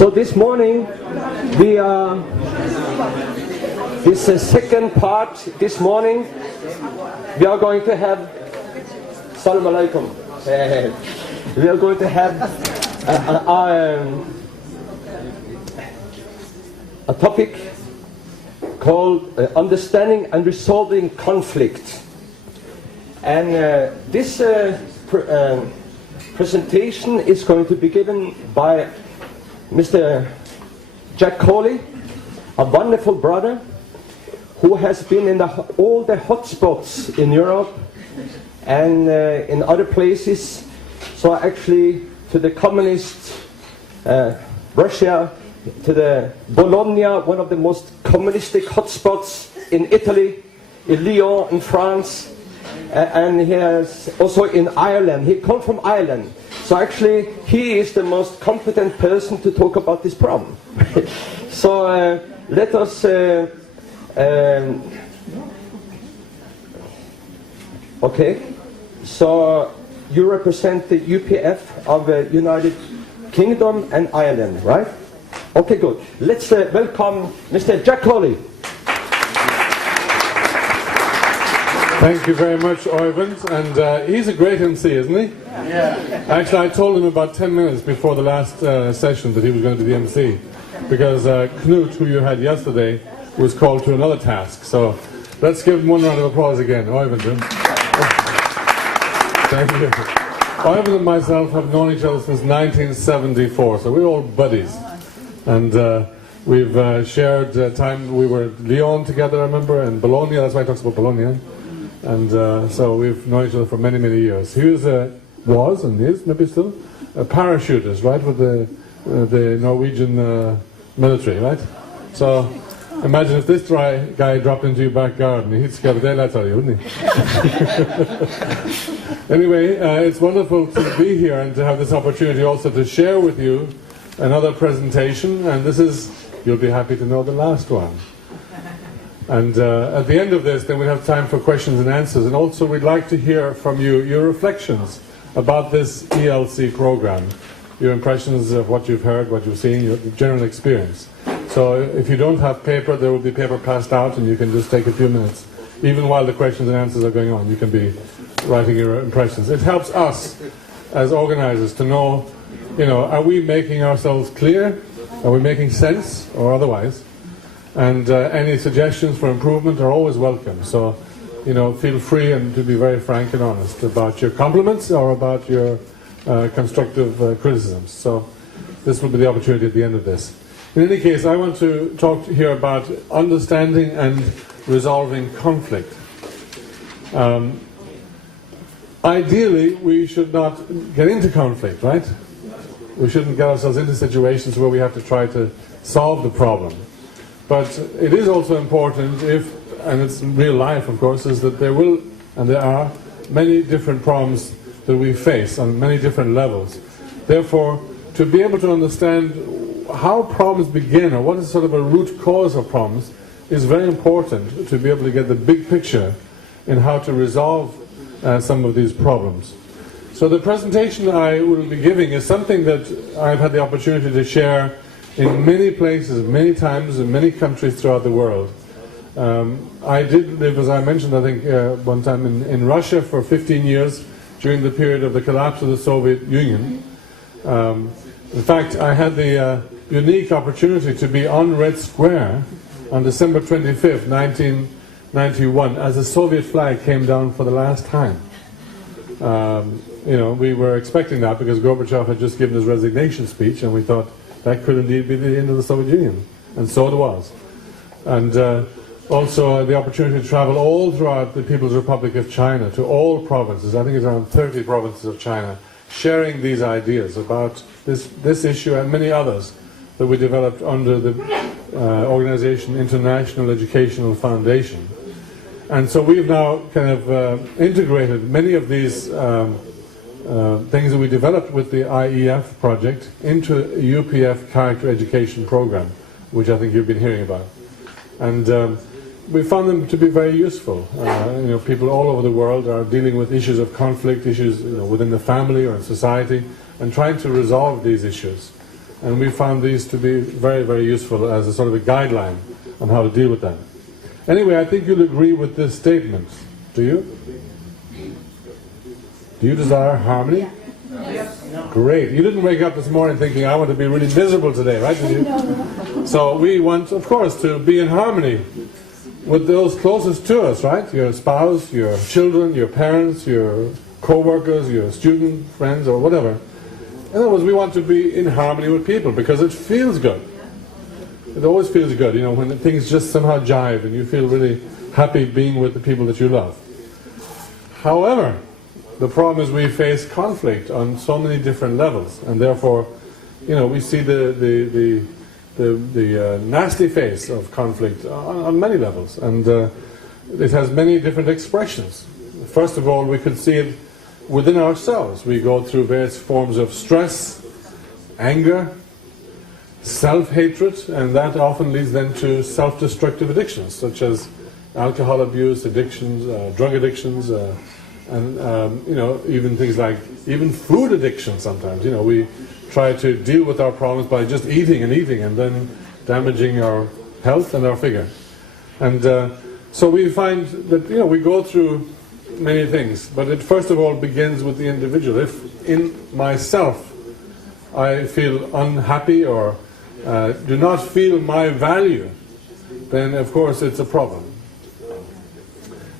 So this morning, we this second part. This morning, we are going to have Salam Alaikum. We are going to have a topic called understanding and resolving conflict. And this presentation is going to be given by Mr. Jack Corley, a wonderful brother who has been in all the hotspots in Europe and in other places. So actually to the communist Russia, to the Bologna, one of the most communistic hotspots in Italy, in Lyon in France, and he has also in Ireland. He comes from Ireland. So actually, he is the most competent person to talk about this problem. So let us okay. So you represent the UPF of the United Kingdom and Ireland, right? Okay, good. Let's welcome Mr. Jack Corley. Thank you very much, Oyvind. And he's a great MC, isn't he? Yeah. Actually, I told him about 10 minutes before the last session that he was going to be the MC, because Knut, who you had yesterday, was called to another task. So let's give him one round of applause again. Oyvind. Thank you. Oyvind and myself have known each other since 1974, so we're all buddies. And we've shared time. We were at Lyon together, I remember, and Bologna. That's why I talked about Bologna. And so we've known each other for many, many years. He was and is maybe still a parachutist, right, with the Norwegian military, right? So imagine if this guy dropped into your back garden, he'd scare the daylights out of you, wouldn't he? Anyway, it's wonderful to be here and to have this opportunity also to share with you another presentation, and this is, you'll be happy to know, the last one. And at the end of this, then we'll have time for questions and answers. And also we'd like to hear from you your reflections about this ELC program, your impressions of what you've heard, what you've seen, your general experience. So if you don't have paper, there will be paper passed out, and you can just take a few minutes. Even while the questions and answers are going on, you can be writing your impressions. It helps us as organizers to know, are we making ourselves clear? Are we making sense, or otherwise? And any suggestions for improvement are always welcome. So, feel free and to be very frank and honest about your compliments or about your constructive criticisms. So, this will be the opportunity at the end of this. In any case, I want to talk here about understanding and resolving conflict. Ideally, we should not get into conflict, right? We shouldn't get ourselves into situations where we have to try to solve the problem. But it is also important and it's real life of course, is that there are many different problems that we face on many different levels. Therefore, to be able to understand how problems begin, or what is sort of a root cause of problems, is very important to be able to get the big picture in how to resolve some of these problems. So the presentation I will be giving is something that I've had the opportunity to share in many places, many times, in many countries throughout the world. I did live, as I mentioned, I think one time in Russia for 15 years during the period of the collapse of the Soviet Union. In fact, I had the unique opportunity to be on Red Square on December 25th, 1991, as the Soviet flag came down for the last time. We were expecting that because Gorbachev had just given his resignation speech, and we thought, that could indeed be the end of the Soviet Union, and so it was. And also the opportunity to travel all throughout the People's Republic of China, to all provinces, I think it's around 30 provinces of China, sharing these ideas about this issue and many others that we developed under the organization International Educational Foundation. And so we've now kind of integrated many of these things that we developed with the IEF project into a UPF character education program, which I think you've been hearing about. And we found them to be very useful. People all over the world are dealing with issues of conflict, issues within the family or in society, and trying to resolve these issues. And we found these to be very, very useful as a sort of a guideline on how to deal with them. Anyway, I think you'll agree with this statement. Do you? Do you desire harmony? Yes. Great. You didn't wake up this morning thinking, I want to be really miserable today, right? Did you? So we want, of course, to be in harmony with those closest to us, right? Your spouse, your children, your parents, your co-workers, your student friends, or whatever. In other words, we want to be in harmony with people because it feels good. It always feels good, you know, when things just somehow jive and you feel really happy being with the people that you love. However, the problem is we face conflict on so many different levels, and therefore, you know, we see the nasty face of conflict on many levels, and it has many different expressions. First of all, we could see it within ourselves. We go through various forms of stress, anger, self-hatred, and that often leads then to self-destructive addictions, such as alcohol abuse, addictions, drug addictions, and you know, even things like even food addiction. Sometimes, you know, we try to deal with our problems by just eating and then damaging our health and our figure. And so we find that, you know, we go through many things, but it first of all begins with the individual. If in myself I feel unhappy or do not feel my value, then of course it's a problem.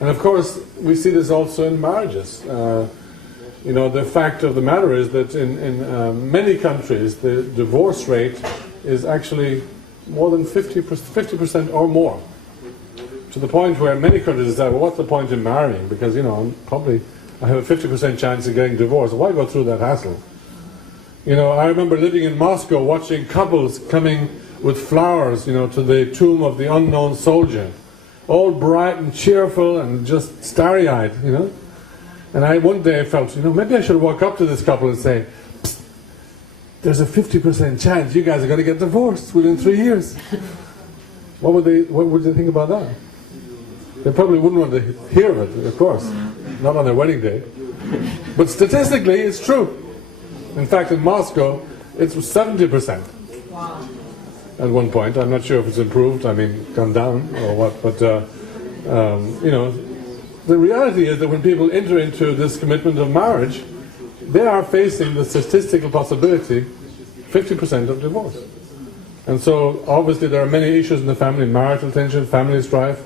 And of course we see this also in marriages. You know, the fact of the matter is that in many countries the divorce rate is actually more than 50% or more. To the point where many countries say, well, what's the point in marrying? Because, you know, I have a 50% chance of getting divorced. Why go through that hassle? You know, I remember living in Moscow watching couples coming with flowers, you know, to the tomb of the unknown soldier. All bright and cheerful and just starry-eyed, you know. And one day I felt, you know, maybe I should walk up to this couple and say, psst, there's a 50% chance you guys are going to get divorced within 3 years. What would they think about that? They probably wouldn't want to hear of it, of course. Not on their wedding day. But statistically, it's true. In fact, in Moscow, it's 70%. Wow. At one point. I'm not sure if it's improved, I mean, gone down or what, but, you know, the reality is that when people enter into this commitment of marriage, they are facing the statistical possibility, 50% of divorce. And so, obviously, there are many issues in the family: marital tension, family strife.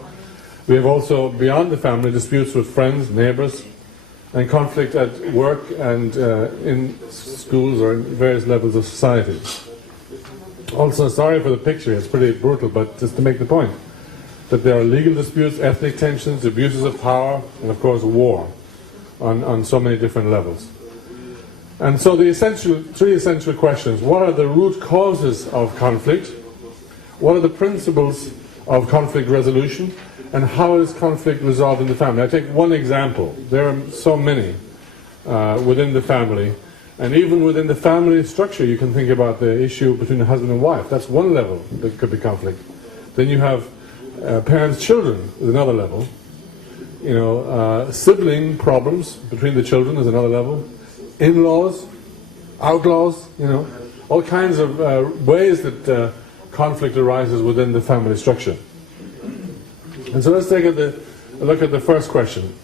We have also, beyond the family, disputes with friends, neighbours, and conflict at work and in schools or in various levels of society. Also, sorry for the picture, it's pretty brutal, but just to make the point, that there are legal disputes, ethnic tensions, abuses of power, and of course war on so many different levels. And so the three essential questions: what are the root causes of conflict? What are the principles of conflict resolution? And how is conflict resolved in the family? I take one example. There are so many within the family, and even within the family structure you can think about the issue between the husband and wife. That's one level that could be conflict. Then you have parents-children is another level. You know, sibling problems between the children is another level. In-laws, outlaws, you know, all kinds of ways that conflict arises within the family structure. And so let's take a look at the first question.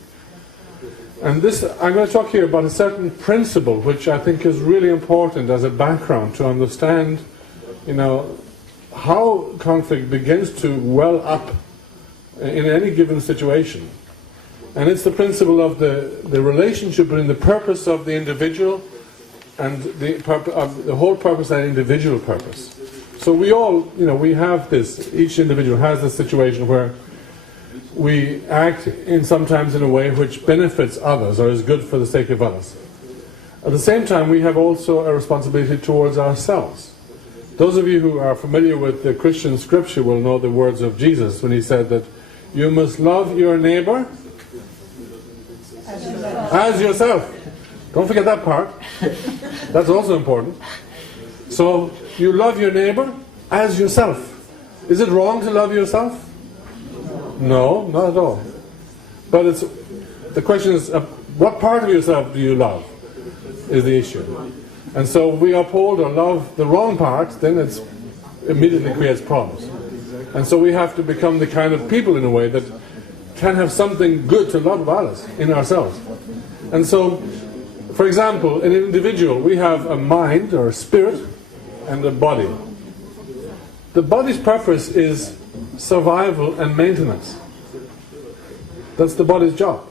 And this, I'm going to talk here about a certain principle which I think is really important as a background to understand, you know, how conflict begins to well up in any given situation. And it's the principle of the relationship between the purpose of the individual and the whole purpose and individual purpose. So we all, you know, we have this, each individual has this situation where we act sometimes in a way which benefits others or is good for the sake of others. At the same time, we have also a responsibility towards ourselves. Those of you who are familiar with the Christian scripture will know the words of Jesus when he said that you must love your neighbor as yourself. Don't forget that part. That's also important. So, you love your neighbor as yourself. Is it wrong to love yourself? No, not at all. But the question is, what part of yourself do you love? Is the issue. And so if we uphold or love the wrong part, then it immediately creates problems. And so we have to become the kind of people in a way that can have something good to love about us in ourselves. And so, for example, in an individual, we have a mind or a spirit and a body. The body's purpose is survival and maintenance. That's the body's job.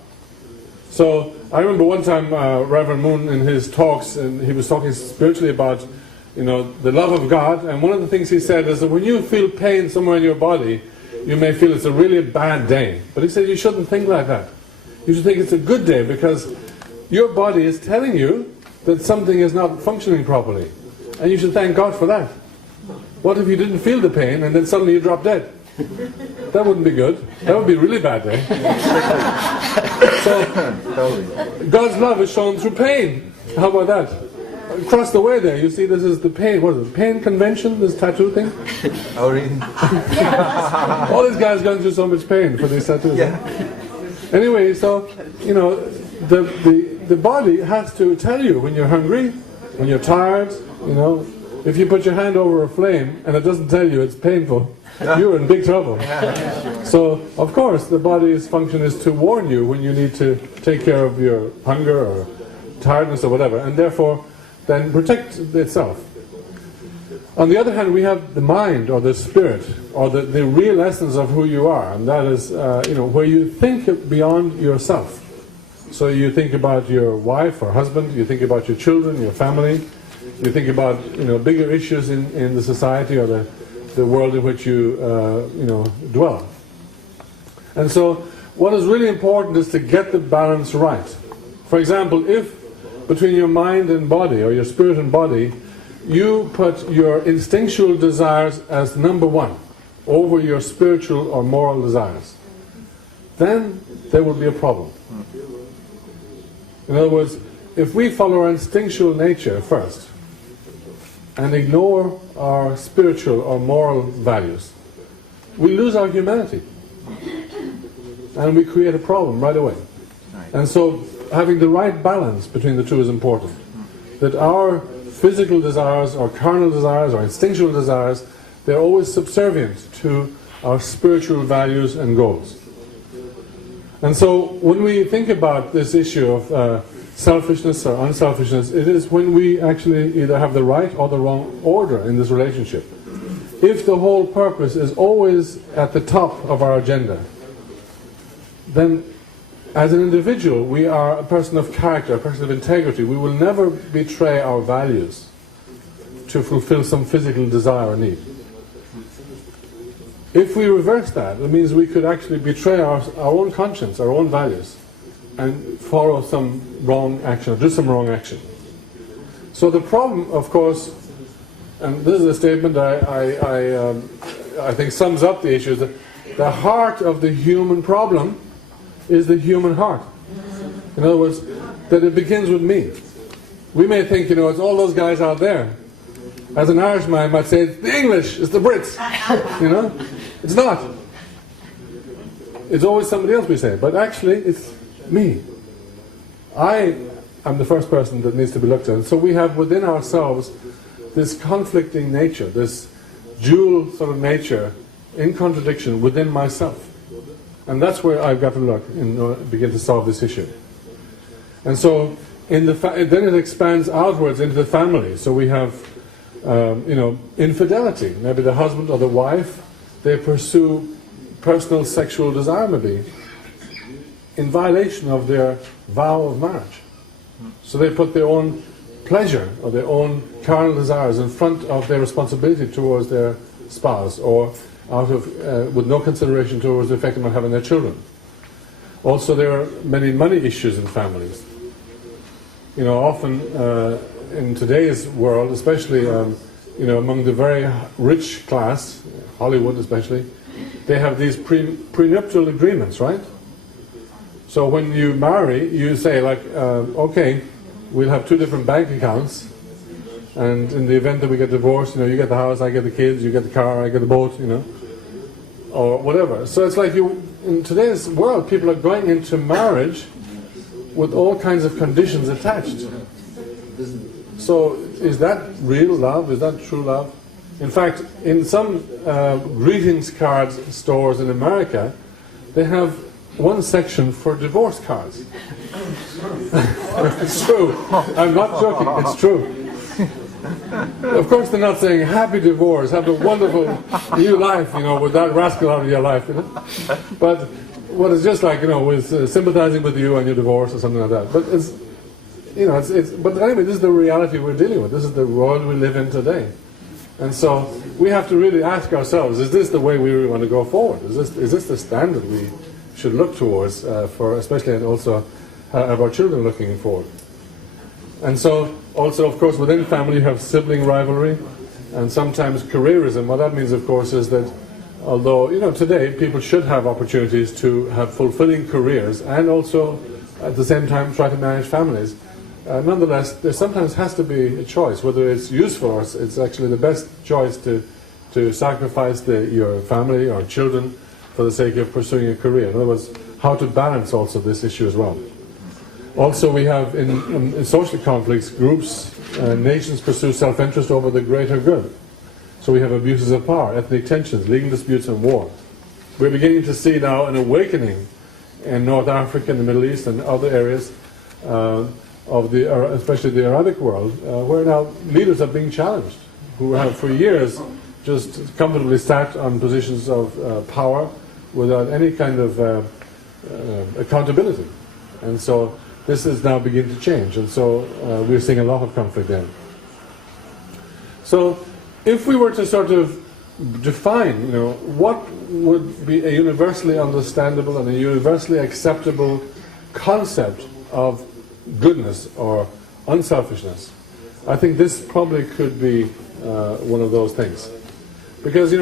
So I remember one time Reverend Moon in his talks, and he was talking spiritually about, you know, the love of God, and one of the things he said is that when you feel pain somewhere in your body, you may feel it's a really bad day. But he said you shouldn't think like that. You should think it's a good day, because your body is telling you that something is not functioning properly. And you should thank God for that. What if you didn't feel the pain and then suddenly you drop dead? That wouldn't be good. That would be a really bad day. So, God's love is shown through pain. How about that? Across the way there, you see this is the pain, what is it, pain convention, this tattoo thing? Oh, really? All these guys going through so much pain for these tattoos. Yeah. Anyway, so, you know, the body has to tell you when you're hungry, when you're tired, you know. If you put your hand over a flame and it doesn't tell you it's painful, you're in big trouble. So, of course, the body's function is to warn you when you need to take care of your hunger or tiredness or whatever, and therefore then protect itself. On the other hand, we have the mind or the spirit or the real essence of who you are, and that is you know, where you think beyond yourself. So you think about your wife or husband, you think about your children, your family, you think about, you know, bigger issues in the society or the world in which you you know, dwell. And so what is really important is to get the balance right. For example, if between your mind and body, or your spirit and body, you put your instinctual desires as number one over your spiritual or moral desires, then there will be a problem. In other words, if we follow our instinctual nature first and ignore our spiritual or moral values, we lose our humanity and we create a problem right away. And so having the right balance between the two is important. That our physical desires or carnal desires or instinctual desires, they're always subservient to our spiritual values and goals. And so when we think about this issue of selfishness or unselfishness, it is when we actually either have the right or the wrong order in this relationship. If the whole purpose is always at the top of our agenda, then as an individual we are a person of character, a person of integrity. We will never betray our values to fulfill some physical desire or need. If we reverse that, it means we could actually betray our own conscience, our own values, and follow some wrong action, or do some wrong action. So the problem, of course, and this is a statement I think sums up the issue, is that the heart of the human problem is the human heart. In other words, that it begins with me. We may think, you know, it's all those guys out there. As an Irishman, I might say, it's the English, it's the Brits. You know? It's not. It's always somebody else we say, but actually it's me. I am the first person that needs to be looked at. And so we have within ourselves this conflicting nature, this dual sort of nature in contradiction within myself. And that's where I've got to look and begin to solve this issue. And so then it expands outwards into the family. So we have you know, infidelity. Maybe the husband or the wife, they pursue personal sexual desire maybe in violation of their vow of marriage. So they put their own pleasure or their own carnal desires in front of their responsibility towards their spouse, or out of with no consideration towards the effect of having their children. Also, there are many money issues in families. You know, often in today's world, especially you know, among the very rich class, Hollywood especially, they have these prenuptial agreements, right? So when you marry, you say like, okay, we'll have two different bank accounts, and in the event that we get divorced, you know, you get the house, I get the kids, you get the car, I get the boat, you know, or whatever. So it's like in today's world, people are going into marriage with all kinds of conditions attached. So is that real love? Is that true love? In fact, in some greetings card stores in America, they have one section for divorce cards. It's true. I'm not joking. It's true. Of course, they're not saying happy divorce, have a wonderful new life, with that rascal out of your life, But what it's just like, with sympathizing with you and your divorce or something like that. But it's, but anyway, this is the reality we're dealing with. This is the world we live in today. And so we have to really ask ourselves: is this the way we really want to go forward? Is this the standard we should look towards for, especially, and also have our children looking forward? And so, also, of course, within family you have sibling rivalry and sometimes careerism. What that means, of course, is that although, today people should have opportunities to have fulfilling careers and also at the same time try to manage families, nonetheless, there sometimes has to be a choice, whether it's useful or it's actually the best choice to sacrifice your family or children for the sake of pursuing a career. In other words, how to balance also this issue as well. Also, we have in social conflicts, groups, nations pursue self-interest over the greater good. So we have abuses of power, ethnic tensions, legal disputes and war. We're beginning to see now an awakening in North Africa and the Middle East and other areas especially the Arabic world, where now leaders are being challenged, who have for years just comfortably sat on positions of power without any kind of accountability. And so this is now beginning to change, and so we're seeing a lot of conflict there. So if we were to sort of define, what would be a universally understandable and a universally acceptable concept of goodness or unselfishness, I think this probably could be one of those things. Because,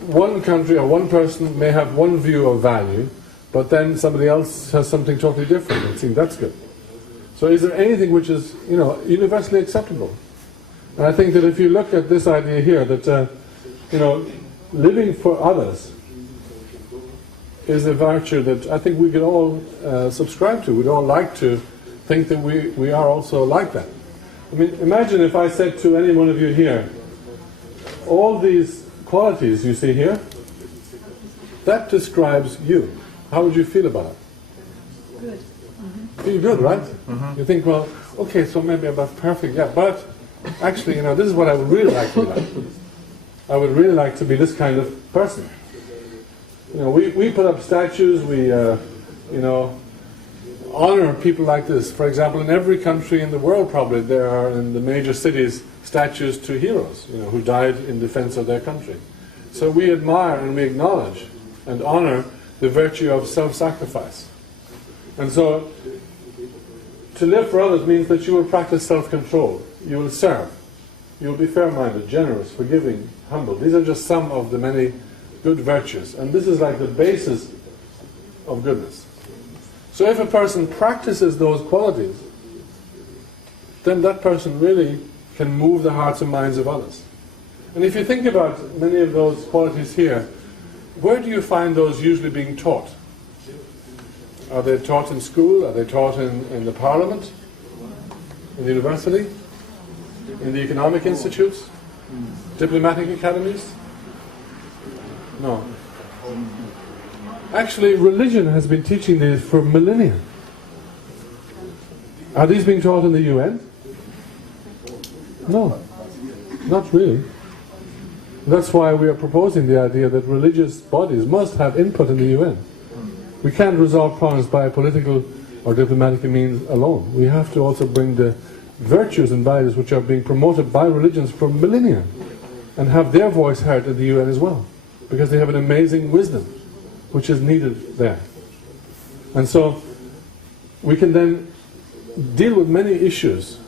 one country or one person may have one view of value, but then somebody else has something totally different and think that's good. So is there anything which is, universally acceptable? And I think that if you look at this idea here, that, living for others is a virtue that I think we could all subscribe to. We'd all like to think that we are also like that. I mean, imagine if I said to any one of you here, all these qualities you see here, that describes you. How would you feel about it? Good. Mm-hmm. Feel good, right? Mm-hmm. You think, well, okay, so maybe I'm not perfect yet, but actually, this is what I would really like to be like. I would really like to be this kind of person. We put up statues, we, honor people like this. For example, in every country in the world probably, there are in the major cities statues to heroes, who died in defense of their country. So we admire and we acknowledge and honor the virtue of self-sacrifice. And so, to live for others means that you will practice self-control. You will serve. You will be fair-minded, generous, forgiving, humble. These are just some of the many good virtues. And this is like the basis of goodness. So if a person practices those qualities, then that person really can move the hearts and minds of others. And if you think about many of those qualities here, where do you find those usually being taught? Are they taught in school? Are they taught in the parliament? In the university? In the economic institutes? Diplomatic academies? No. Actually, religion has been teaching these for millennia. Are these being taught in the UN? No, not really. That's why we are proposing the idea that religious bodies must have input in the UN. We can't resolve problems by political or diplomatic means alone. We have to also bring the virtues and values which are being promoted by religions for millennia and have their voice heard in the UN as well, because they have an amazing wisdom which is needed there. And so we can then deal with many issues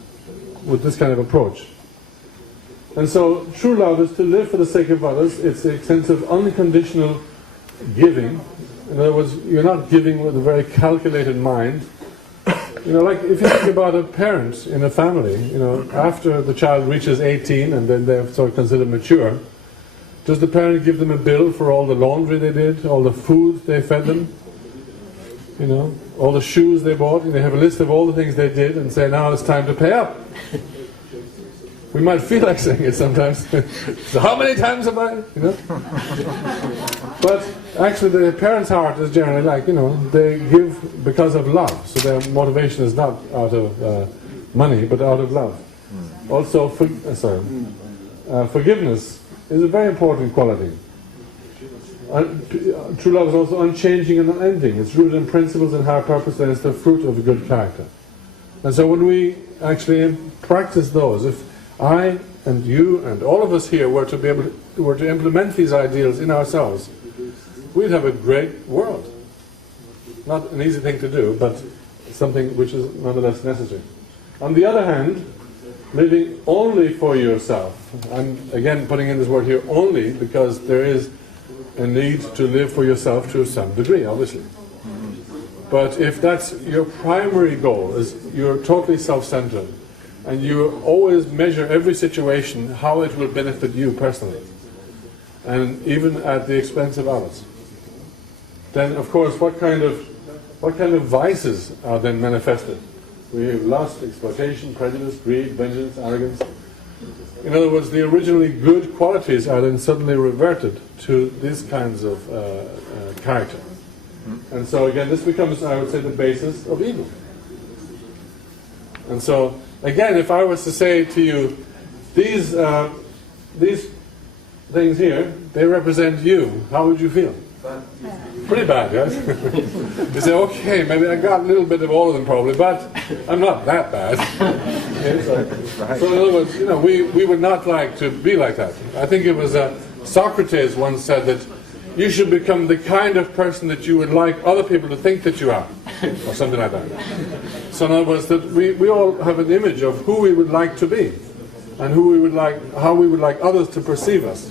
with this kind of approach. And so true love is to live for the sake of others. It's a sense of unconditional giving. In other words, you're not giving with a very calculated mind. Like if you think about a parent in a family, after the child reaches 18 and then they're sort of considered mature, does the parent give them a bill for all the laundry they did, all the food they fed them? all the shoes they bought, and they have a list of all the things they did and say, now it's time to pay up. We might feel like saying it sometimes. So how many times have I, you know? But actually the parent's heart is generally like, you know, they give because of love. So their motivation is not out of money, but out of love. Also, forgiveness is a very important quality. True love is also unchanging and unending. It's rooted in principles and higher purpose, and it's the fruit of a good character. And so when we actually practice those, if I and you and all of us here were to implement these ideals in ourselves, we'd have a great world. Not an easy thing to do, but something which is nonetheless necessary. On the other hand, living only for yourself, I'm again putting in this word here only, because there is a need to live for yourself to some degree, obviously. But if that's your primary goal, is you're totally self-centered, and you always measure every situation how it will benefit you personally, and even at the expense of others, then of course what kind of vices are then manifested? We have lust, exploitation, prejudice, greed, vengeance, arrogance. In other words, the originally good qualities are then suddenly reverted to these kinds of character. And so again, this becomes, I would say, the basis of evil. And so, again, if I was to say to you, these things here, they represent you, how would you feel? Pretty bad, yes? You say, okay, maybe I got a little bit of all of them probably, but I'm not that bad. Okay, so in other words, you know, we would not like to be like that. I think it was Socrates once said that you should become the kind of person that you would like other people to think that you are, or something like that. So in other words, that we all have an image of who we would like to be, and who we would like, how we would like others to perceive us.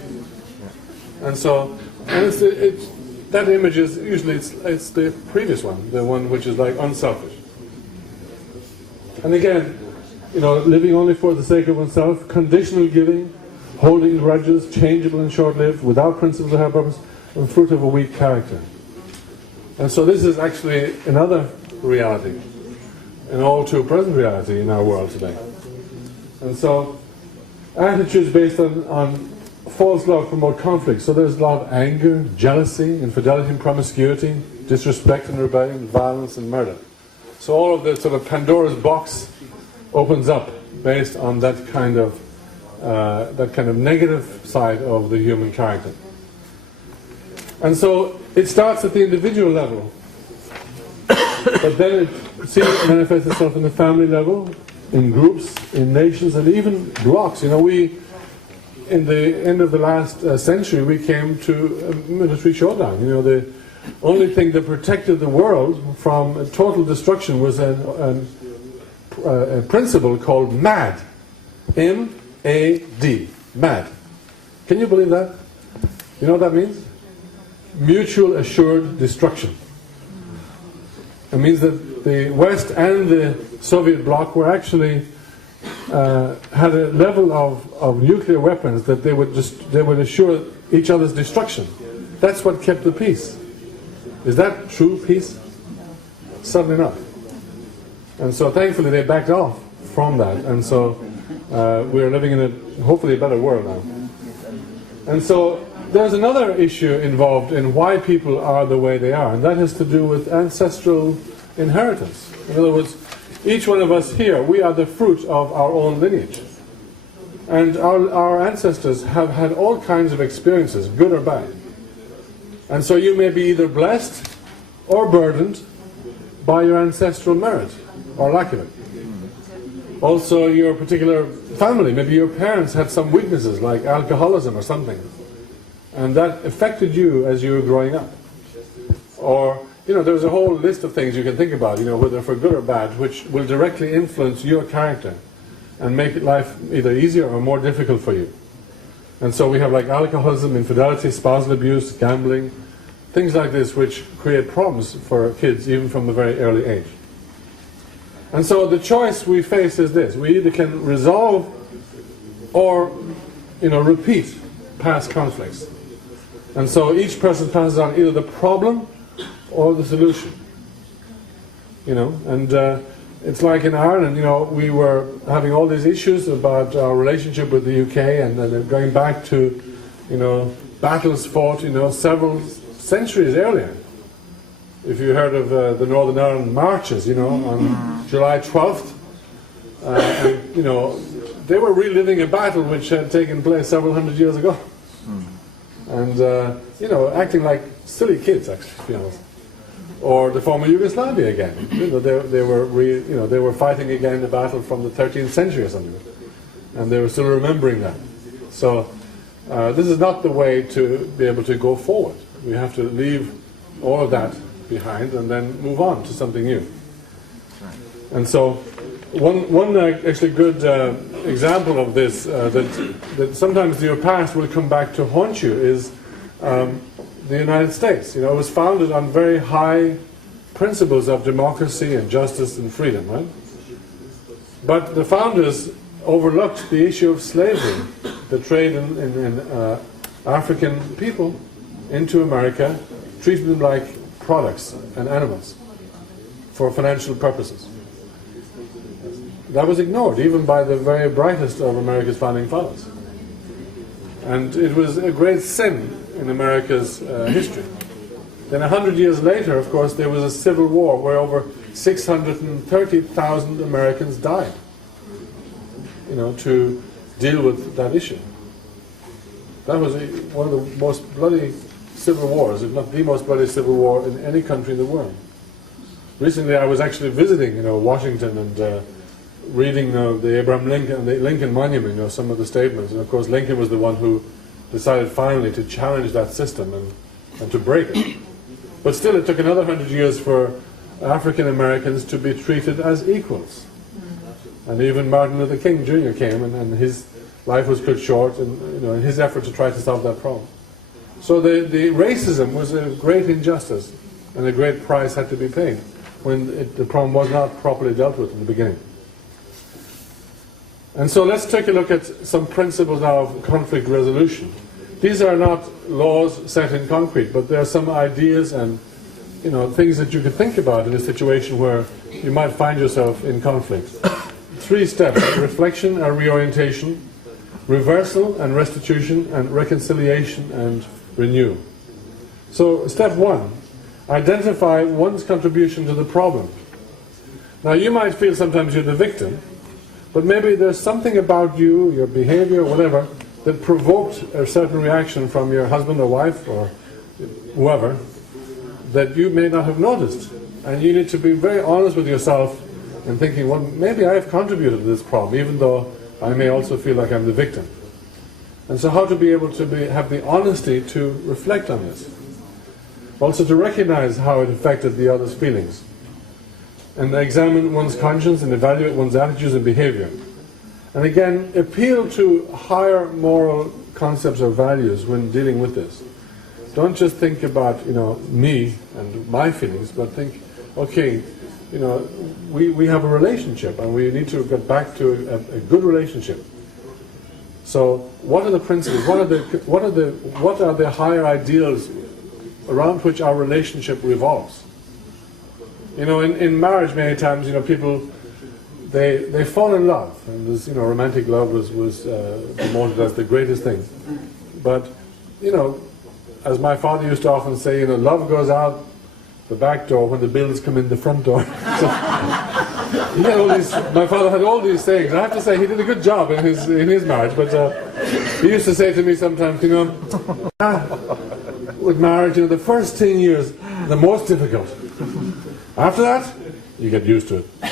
And so, and that image is usually it's the previous one, the one which is like unselfish. And again, you know, living only for the sake of oneself, conditional giving, holding grudges, changeable and short-lived, without principles or higher purpose, and fruit of a weak character. And so this is actually another reality, an all too present reality in our world today. And so attitudes based on false love promote conflict. So there's a lot of anger, jealousy, infidelity and promiscuity, disrespect and rebellion, violence and murder. So all of the sort of Pandora's box opens up based on that kind of negative side of the human character. And so it starts at the individual level, but then it manifests itself in the family level, in groups, in nations, and even blocks. You know, in the end of the last century, we came to a military showdown. You know, the only thing that protected the world from total destruction was a principle called MAD. M-A-D. MAD. Can you believe that? You know what that means? Mutual assured destruction. It means that the West and the Soviet bloc were actually had a level of nuclear weapons that they would assure each other's destruction. That's what kept the peace. Is that true peace? Certainly not. And so thankfully they backed off from that, and so we're living in a hopefully a better world now. And so there's another issue involved in why people are the way they are, and that has to do with ancestral inheritance. In other words, each one of us here, we are the fruit of our own lineage. And our ancestors have had all kinds of experiences, good or bad. And so you may be either blessed or burdened by your ancestral merit, or lack of it. Also your particular family, maybe your parents had some weaknesses like alcoholism or something, and that affected you as you were growing up. Or, you know, there's a whole list of things you can think about, you know, whether for good or bad, which will directly influence your character and make life either easier or more difficult for you. And so we have like alcoholism, infidelity, spousal abuse, gambling, things like this which create problems for kids even from a very early age. And so the choice we face is this: we either can resolve or, you know, repeat past conflicts. And so each person passes on either the problem or the solution. you know. And it's like in Ireland, you know, we were having all these issues about our relationship with the UK, and going back to, you know, battles fought, you know, several centuries earlier. If you heard of the Northern Ireland marches, you know, on July 12th, and, you know, they were reliving a battle which had taken place several hundred years ago. And, you know, acting like silly kids, actually, to be honest. Or the former Yugoslavia again. You know, they were fighting again a battle from the 13th century or something. And they were still remembering that. So, this is not the way to be able to go forward. We have to leave all of that behind and then move on to something new. And so, one actually good example of this, that sometimes your past will come back to haunt you, is the United States. You know, it was founded on very high principles of democracy and justice and freedom, right? But the founders overlooked the issue of slavery, the trade in African people into America, treated them like products and animals for financial purposes. That was ignored, even by the very brightest of America's founding fathers. And it was a great sin in America's history. Then 100 years later, of course, there was a civil war where over 630,000 Americans died, you know, to deal with that issue. That was one of the most bloody civil wars, if not the most bloody civil war in any country in the world. Recently, I was actually visiting, you know, Washington and reading the Abraham Lincoln, the Lincoln Monument, you know, some of the statements. And of course, Lincoln was the one who decided finally to challenge that system and to break it. But still, it took another 100 years for African Americans to be treated as equals. And even Martin Luther King Jr. came, and his life was cut short, and, you know, in his effort to try to solve that problem. So the racism was a great injustice, and a great price had to be paid when the problem was not properly dealt with in the beginning. And so let's take a look at some principles now of conflict resolution. These are not laws set in concrete, but there are some ideas and, you know, things that you could think about in a situation where you might find yourself in conflict. 3 steps: reflection and reorientation, reversal and restitution, and reconciliation and renew. So step 1, identify one's contribution to the problem. Now you might feel sometimes you're the victim, but maybe there's something about you, your behavior, whatever, that provoked a certain reaction from your husband or wife or whoever that you may not have noticed. And you need to be very honest with yourself and thinking, well, maybe I have contributed to this problem, even though I may also feel like I'm the victim. And so how to be able to have the honesty to reflect on this. Also to recognize how it affected the other's feelings. And examine one's conscience and evaluate one's attitudes and behavior. And again, appeal to higher moral concepts or values when dealing with this. Don't just think about, you know, me and my feelings, but think, okay, you know, we have a relationship and we need to get back to a good relationship. So what are the principles, what are the higher ideals around which our relationship revolves? You know, in marriage many times, you know, people, they fall in love, and this, you know, romantic love was promoted as the greatest thing. But, you know, as my father used to often say, you know, love goes out the back door when the bills come in the front door. So, he had all these, my father had all these sayings. I have to say he did a good job in his marriage, but he used to say to me sometimes, you know, with marriage, you know, the first 10 years, the most difficult. After that, you get used to it. I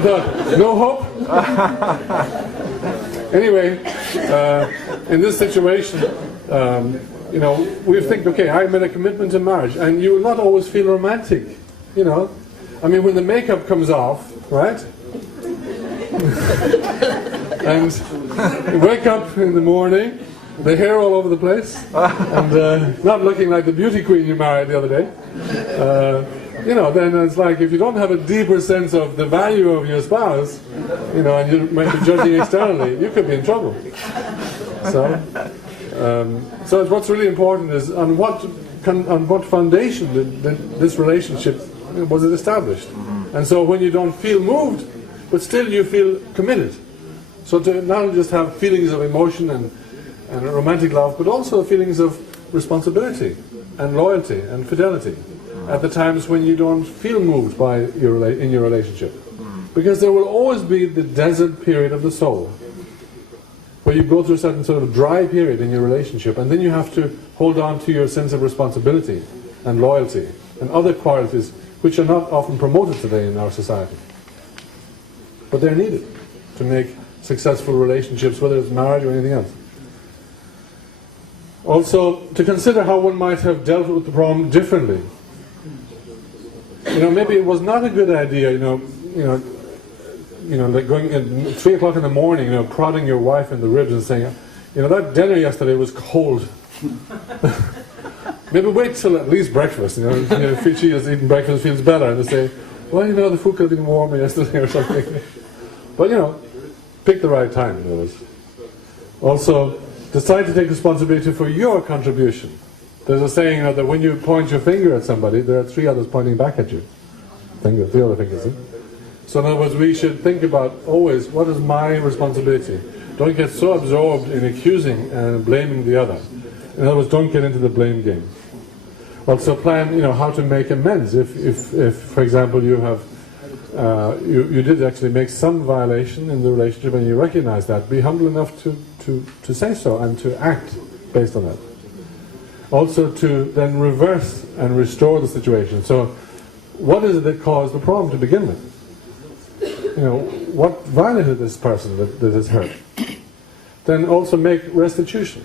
thought, no hope? Anyway, in this situation, you know, we think, okay, I made a commitment to marriage, and you will not always feel romantic, you know. I mean, when the makeup comes off, right? And you wake up in the morning, the hair all over the place, and not looking like the beauty queen you married the other day. You know, then it's like if you don't have a deeper sense of the value of your spouse, you know, and you might be judging externally, you could be in trouble. So what's really important is on what on what foundation this relationship was it established? And so when you don't feel moved, but still you feel committed. So to not just have feelings of emotion and romantic love, but also feelings of responsibility and loyalty and fidelity at the times when you don't feel moved by in your relationship. Because there will always be the desert period of the soul, where you go through a certain sort of dry period in your relationship, and then you have to hold on to your sense of responsibility and loyalty and other qualities which are not often promoted today in our society. But they're needed to make successful relationships, whether it's marriage or anything else. Also, to consider how one might have dealt with the problem differently. Maybe it was not a good idea, like going at 3 o'clock in the morning, prodding your wife in the ribs and saying, that dinner yesterday was cold. Maybe wait till at least breakfast. If she has eaten breakfast, feels better, and they say, well, the food could have been warmer yesterday or something. But pick the right time. In other words. Also, decide to take responsibility for your contribution. There's a saying that when you point your finger at somebody, there are 3 others pointing back at you. 3 other fingers. So in other words, we should think about always, what is my responsibility? Don't get so absorbed in accusing and blaming the other. In other words, don't get into the blame game. Also plan, how to make amends. If for example, you have you did actually make some violation in the relationship and you recognize that, be humble enough to say so and to act based on that. Also to then reverse and restore the situation. So what is it that caused the problem to begin with? What violated this person that is hurt? Then also make restitution.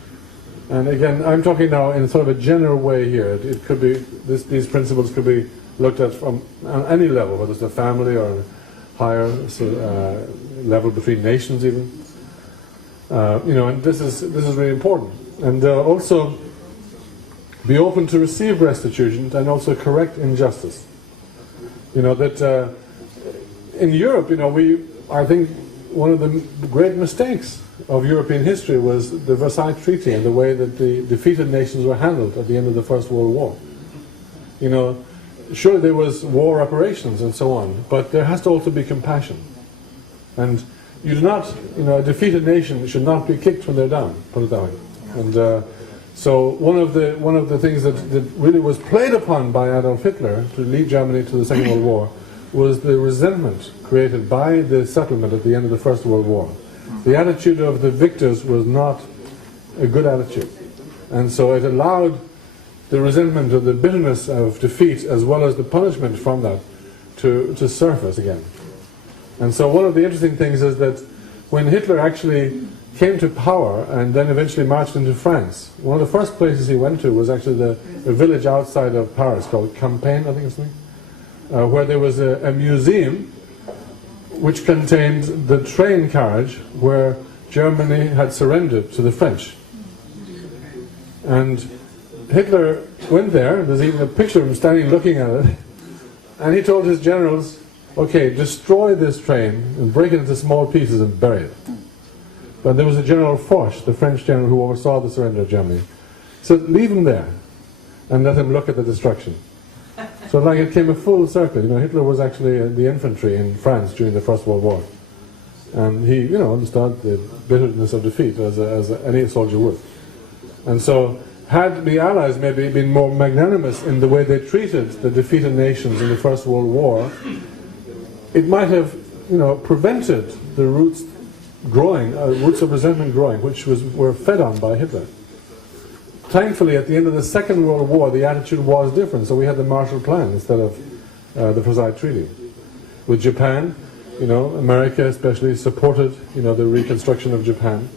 And again, I'm talking now in sort of a general way here. It could be, these principles could be looked at from on any level, whether it's a family or a higher level between nations even. And this is really important. And also be open to receive restitution and also correct injustice. That in Europe, I think one of the great mistakes of European history was the Versailles Treaty and the way that the defeated nations were handled at the end of the First World War. Sure, there was war reparations and so on, but there has to also be compassion. And you do not, a defeated nation should not be kicked when they're down, put it that way. And so one of the things that really was played upon by Adolf Hitler to lead Germany to the Second World War was the resentment created by the settlement at the end of the First World War. The attitude of the victors was not a good attitude. And so it allowed the resentment or the bitterness of defeat, as well as the punishment from that, to surface again. And so one of the interesting things is that when Hitler actually came to power and then eventually marched into France, one of the first places he went to was actually a village outside of Paris called Campagne, I think it's something, where there was a museum which contained the train carriage where Germany had surrendered to the French. And Hitler went there, there's even a picture of him standing looking at it, and he told his generals, okay, destroy this train and break it into small pieces and bury it. But there was a General Foch, the French general who oversaw the surrender of Germany, said, leave him there and let him look at the destruction. So like it came a full circle. Hitler was actually the infantry in France during the First World War. And he, understood the bitterness of defeat as any soldier would. And so had the Allies maybe been more magnanimous in the way they treated the defeated nations in the First World War, it might have, prevented the roots of resentment growing, which were fed on by Hitler. Thankfully, at the end of the Second World War, the attitude was different. So we had the Marshall Plan instead of the Versailles Treaty. With Japan, America especially supported, the reconstruction of Japan.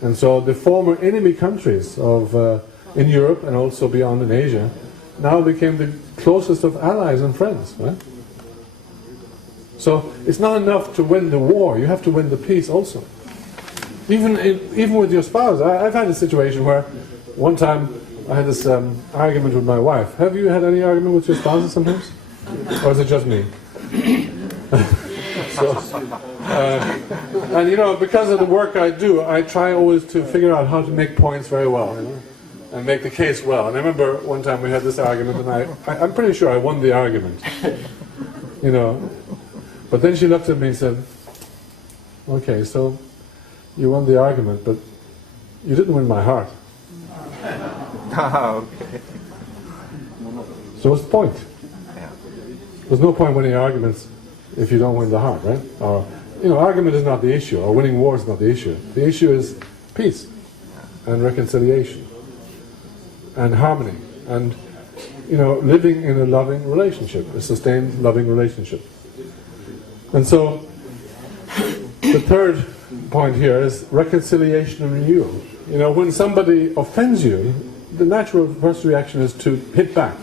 And so the former enemy countries in Europe and also beyond in Asia now became the closest of allies and friends, right? So it's not enough to win the war, you have to win the peace also. Even with your spouse. I've had a situation where one time I had this argument with my wife. Have you had any argument with your spouses sometimes? Or is it just me? And because of the work I do, I try always to figure out how to make points very well. and make the case well. And I remember one time we had this argument, and I'm pretty sure I won the argument. You know, but then she looked at me and said, "Okay, so you won the argument, but you didn't win my heart." Okay. So what's the point? Yeah. There's no point winning arguments if you don't win the heart, right? Or, you know, argument is not the issue, or winning war is not the issue. The issue is peace and reconciliation and harmony and, you know, living in a loving relationship, a sustained loving relationship. And so the third point here is reconciliation and renewal. You know, when somebody offends you, the natural first reaction is to hit back.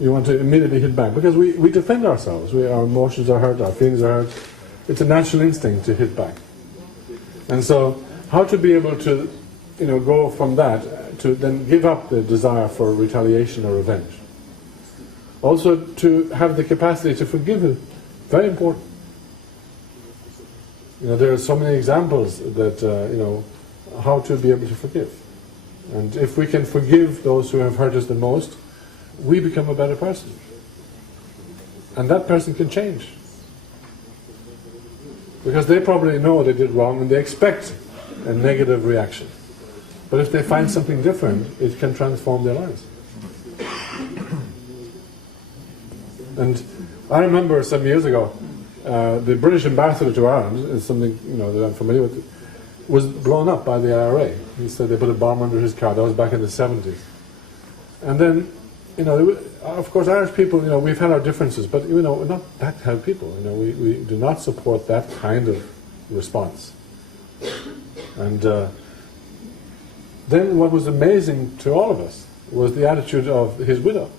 You want to immediately hit back because we defend ourselves. Our emotions are hurt, our feelings are hurt. It's a natural instinct to hit back. And so, how to be able to, you know, go from that to then give up the desire for retaliation or revenge. Also, to have the capacity to forgive is very important. You know, there are so many examples that you know how to be able to forgive. And if we can forgive those who have hurt us the most, we become a better person. And that person can change. Because they probably know they did wrong and they expect a negative reaction. But if they find something different, it can transform their lives. And I remember some years ago, the British ambassador to Ireland, is something, you know, that I'm familiar with, was blown up by the IRA. He said they put a bomb under his car. That was back in the 70s. And then, you know, of course, Irish people, you know, we've had our differences, but, you know, we're not that kind of people. You know, we do not support that kind of response. And then what was amazing to all of us was the attitude of his widow.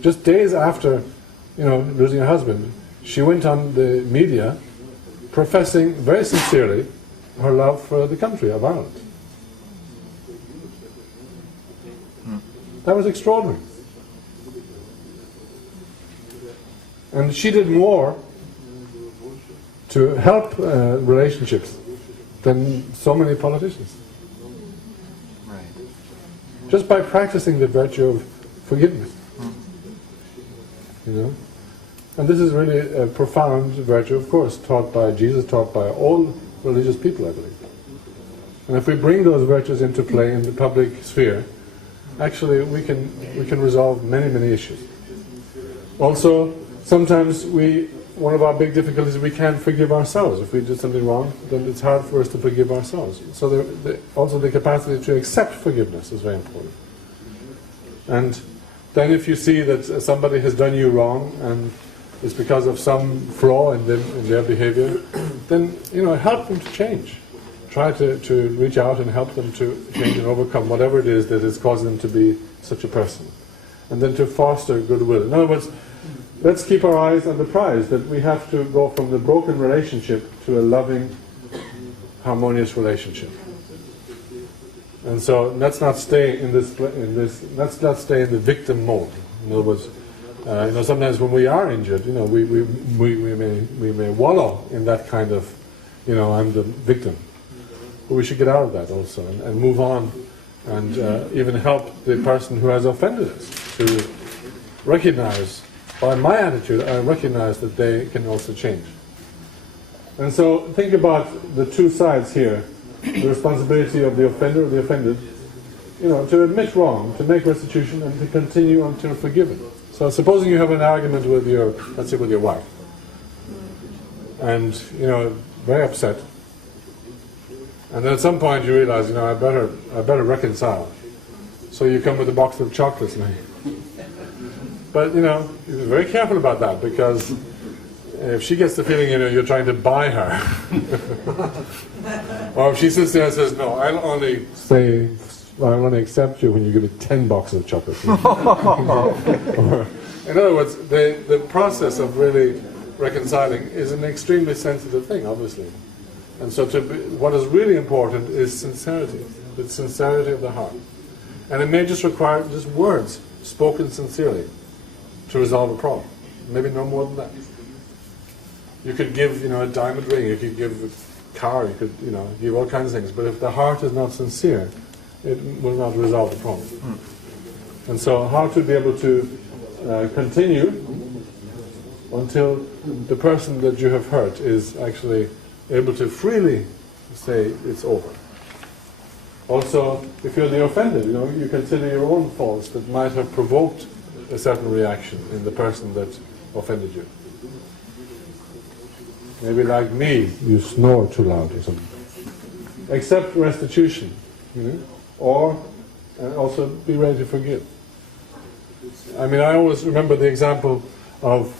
Just days after, you know, losing her husband, she went on the media professing very sincerely her love for the country of Ireland. That was extraordinary. And she did more to help relationships than so many politicians. Right. Just by practicing the virtue of forgiveness. You know? And this is really a profound virtue, of course, taught by Jesus, taught by all religious people, I believe. And if we bring those virtues into play in the public sphere, actually we can resolve many, many issues. Also, sometimes one of our big difficulties is we can't forgive ourselves. If we did something wrong, then it's hard for us to forgive ourselves. So also the capacity to accept forgiveness is very important. And then if you see that somebody has done you wrong and it's because of some flaw in their behavior, then, you know, help them to change. Try to reach out and help them to change and overcome whatever it is that is causing them to be such a person. And then to foster goodwill. In other words, let's keep our eyes on the prize, that we have to go from the broken relationship to a loving, harmonious relationship. And so let's not stay in let's not stay in the victim mode. In other words, you know, sometimes when we are injured, you know, we may wallow in that kind of, you know, I'm the victim. But we should get out of that also and move on and even help the person who has offended us to recognize, by my attitude, I recognize that they can also change. And so think about the two sides here. The responsibility of the offender or the offended, you know, to admit wrong, to make restitution, and to continue until forgiven. So supposing you have an argument with your, let's say with your wife, and, you know, very upset, and then at some point you realize, you know, I better reconcile. So you come with a box of chocolates now. But, you know, you're very careful about that, because if she gets the feeling, you know, you're trying to buy her, or if she sits there and says, no, I'll only accept you when you give me 10 boxes of chocolates. Or, in other words, the process of really reconciling is an extremely sensitive thing, obviously. And so what is really important is sincerity, the sincerity of the heart. And it may just require just words spoken sincerely to resolve a problem. Maybe no more than that. You could give, you know, a diamond ring. You could give car, you could, give all kinds of things. But if the heart is not sincere, it will not resolve the problem. And so how to be able to continue until the person that you have hurt is actually able to freely say it's over. Also, if you're the offended, you consider your own faults that might have provoked a certain reaction in the person that offended you. Maybe like me, you snore too loud or something. Accept restitution, or also be ready to forgive. I mean, I always remember the example of,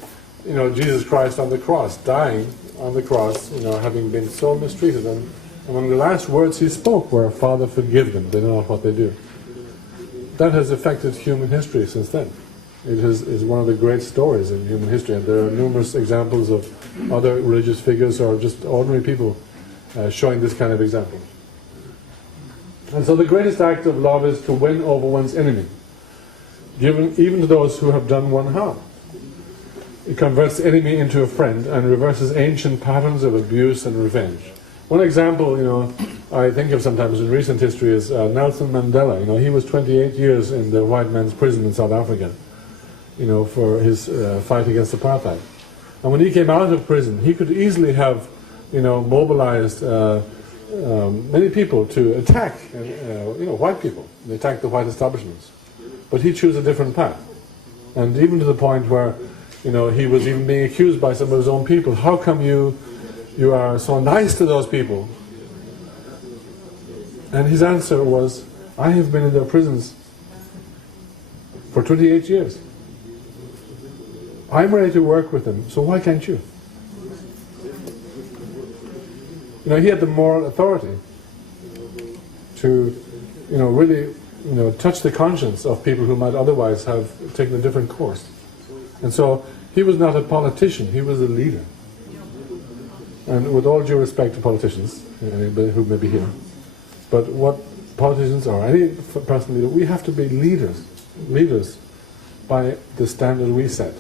Jesus Christ on the cross, dying on the cross, having been so mistreated. And among the last words he spoke were, "Father, forgive them, they know not what they do." That has affected human history since then. It is one of the great stories in human history, and there are numerous examples of other religious figures or just ordinary people showing this kind of example. And so the greatest act of love is to win over one's enemy, even to those who have done one harm. It converts the enemy into a friend and reverses ancient patterns of abuse and revenge. One example, I think of sometimes in recent history is Nelson Mandela. He was 28 years in the white man's prison in South Africa, for his fight against apartheid. And when he came out of prison, he could easily have, mobilized many people to attack, white people. They attacked the white establishments. But he chose a different path. And even to the point where, he was even being accused by some of his own people. How come you are so nice to those people? And his answer was, I have been in their prisons for 28 years. I'm ready to work with them, so why can't you? He had the moral authority to, really, touch the conscience of people who might otherwise have taken a different course. And so he was not a politician, he was a leader. And with all due respect to politicians, anybody who may be here, but what politicians are, any person leader, we have to be leaders by the standard we set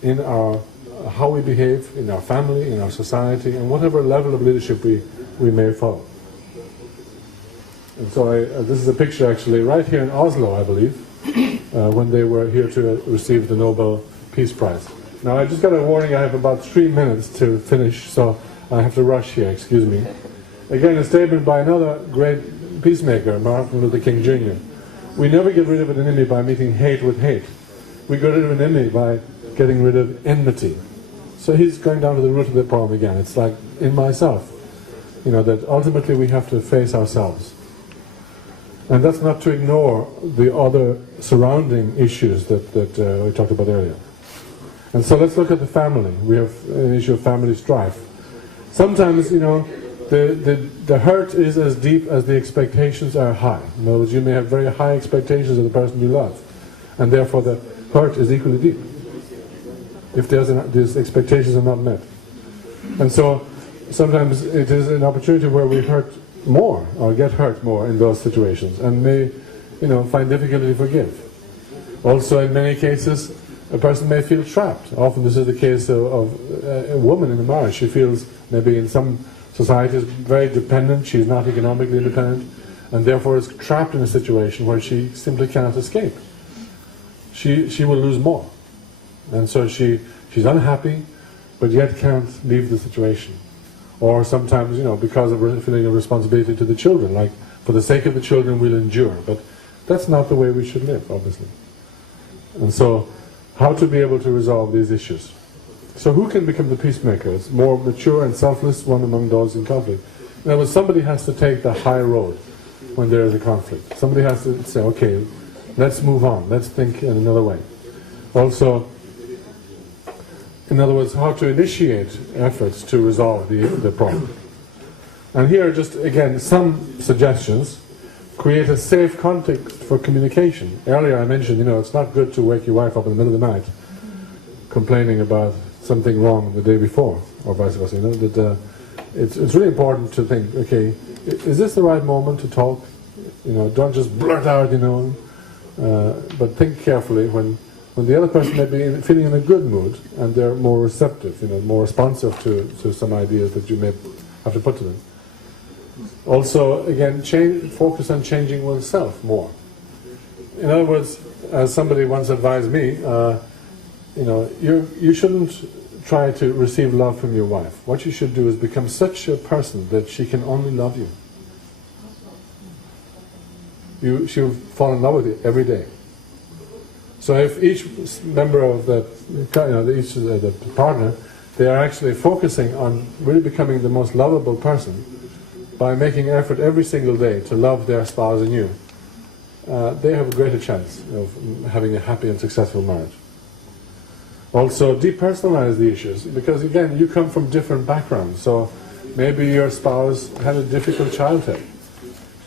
in our how we behave, in our family, in our society, and whatever level of leadership we may follow. And so this is a picture actually right here in Oslo, I believe, when they were here to receive the Nobel Peace Prize. Now I just got a warning, I have about 3 minutes to finish, so I have to rush here, excuse me. Again, a statement by another great peacemaker, Martin Luther King Jr. We never get rid of an enemy by meeting hate with hate. We get rid of an enemy by getting rid of enmity. So he's going down to the root of the problem again. It's like in myself, that ultimately we have to face ourselves. And that's not to ignore the other surrounding issues that we talked about earlier. And so let's look at the family. We have an issue of family strife. Sometimes, the hurt is as deep as the expectations are high. In other words, you may have very high expectations of the person you love, and therefore the hurt is equally deep if these expectations are not met. And so sometimes it is an opportunity where we hurt more or get hurt more in those situations and may find difficulty to forgive. Also in many cases a person may feel trapped. Often this is the case of a woman in a marriage. She feels maybe in some societies very dependent, she's not economically independent, and therefore is trapped in a situation where she simply can't escape. She will lose more. And so she's unhappy, but yet can't leave the situation. Or sometimes, because of a feeling of responsibility to the children, like for the sake of the children we'll endure. But that's not the way we should live, obviously. And so, how to be able to resolve these issues? So who can become the peacemaker? It's more mature and selfless one among those in conflict. In other words, somebody has to take the high road when there is a conflict. Somebody has to say, okay, let's move on, let's think in another way. Also, in other words, how to initiate efforts to resolve the problem. And here are just, again, some suggestions. Create a safe context for communication. Earlier I mentioned, it's not good to wake your wife up in the middle of the night complaining about something wrong the day before, or vice versa. That it's really important to think, okay, is this the right moment to talk? Don't just blurt out, but think carefully when the other person may be feeling in a good mood and they're more receptive, more responsive to some ideas that you may have to put to them. Also, again, focus on changing oneself more. In other words, as somebody once advised me, you shouldn't try to receive love from your wife. What you should do is become such a person that she can only love you. She'll fall in love with you every day. So if each member of the partner, they are actually focusing on really becoming the most lovable person by making effort every single day to love their spouse and you, they have a greater chance of having a happy and successful marriage. Also, depersonalize the issues, because again, you come from different backgrounds. So maybe your spouse had a difficult childhood.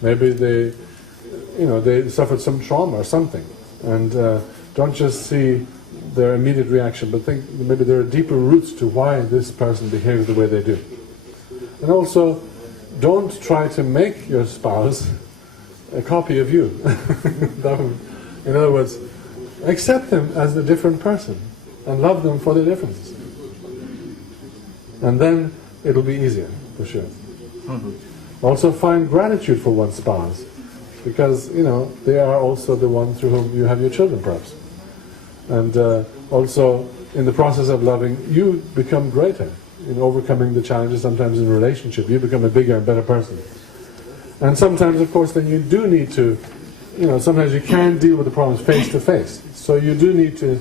Maybe they suffered some trauma or something, and don't just see their immediate reaction, but think maybe there are deeper roots to why this person behaves the way they do. And also, don't try to make your spouse a copy of you. In other words, accept them as a different person and love them for their differences. And then it'll be easier, for sure. Also, find gratitude for one's spouse, because they are also the one through whom you have your children, perhaps. And also, in the process of loving, you become greater in overcoming the challenges. Sometimes in a relationship, you become a bigger and better person. And sometimes, of course, then you do need to, sometimes you can't deal with the problems face to face. So you do need to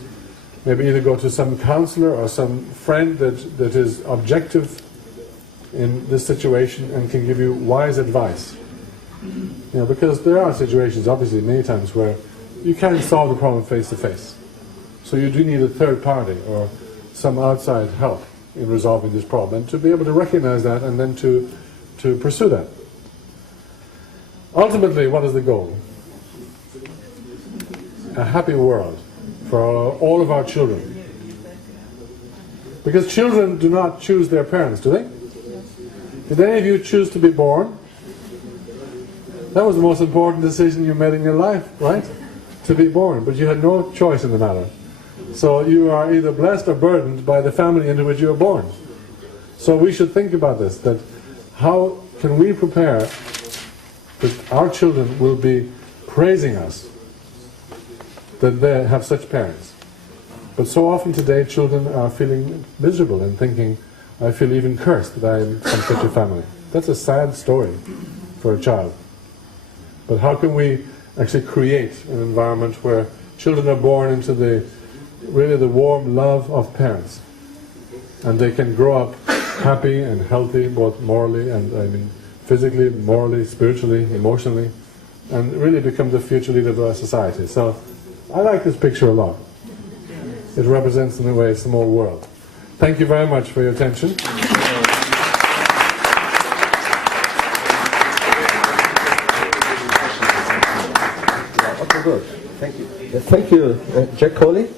maybe either go to some counselor or some friend that is objective in this situation and can give you wise advice. Because there are situations, obviously, many times where you can't solve the problem face to face. So you do need a third party or some outside help in resolving this problem, and to be able to recognize that and then to pursue that. Ultimately, what is the goal? A happy world for all of our children. Because children do not choose their parents, do they? Did any of you choose to be born? That was the most important decision you made in your life, right? To be born, but you had no choice in the matter. So you are either blessed or burdened by the family into which you were born. So we should think about this, that how can we prepare that our children will be praising us that they have such parents. But so often today children are feeling miserable and thinking, I feel even cursed that I am from such a family. That's a sad story for a child. But how can we actually create an environment where children are born into the warm love of parents, and they can grow up happy and healthy, both morally and physically, morally, spiritually, emotionally, and really become the future leader of our society. So I like this picture a lot. It represents, in a way, a small world. Thank you very much for your attention. Okay, good. Thank you. Thank you, Jack Corley.